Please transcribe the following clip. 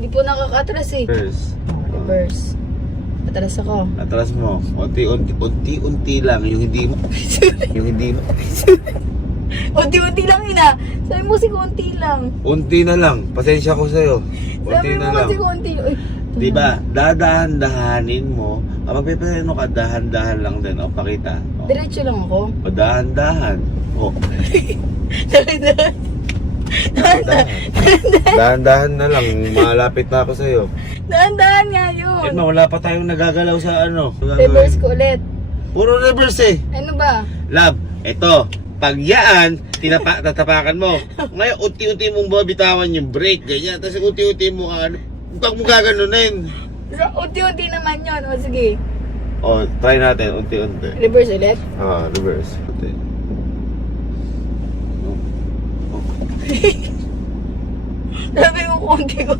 Hindi po nakakatras eh. Reverse. Reverse. Atras ako. Atras mo. Unti-unti lang. Yung hindi mo. Yung hindi mo. Unti-unti lang ina. Sabi mo si konti lang. Unti na lang. Pasensya ko sa'yo. Unti Sabi na mo lang. kasi konti. Uy. Diba? Dadahan-dahanin mo. Kapag pipireno ka, dahan-dahan lang din. O, pakita. O, Diretso lang ako. o dahan-dahan. O, Dahan-dahan. dahan-dahan na lang. Malapit na ako sa'yo. Dahan-dahan nga yun. Eh, wala pa tayong nagagalaw sa ano. Reverse ko ulit. Puro reverse eh. Ano ba? Love, eto. Pag yan, tatapakan mo. Ngayon, unti-unti mong babitawan yung brake, ganyan. Tapos unti-unti mo, pag mo gaganunin. Unti-unti naman yun. O sige. O, try natin, unti-unti. Reverse ulit. Reverse. Unti. Sabi ko konti ko.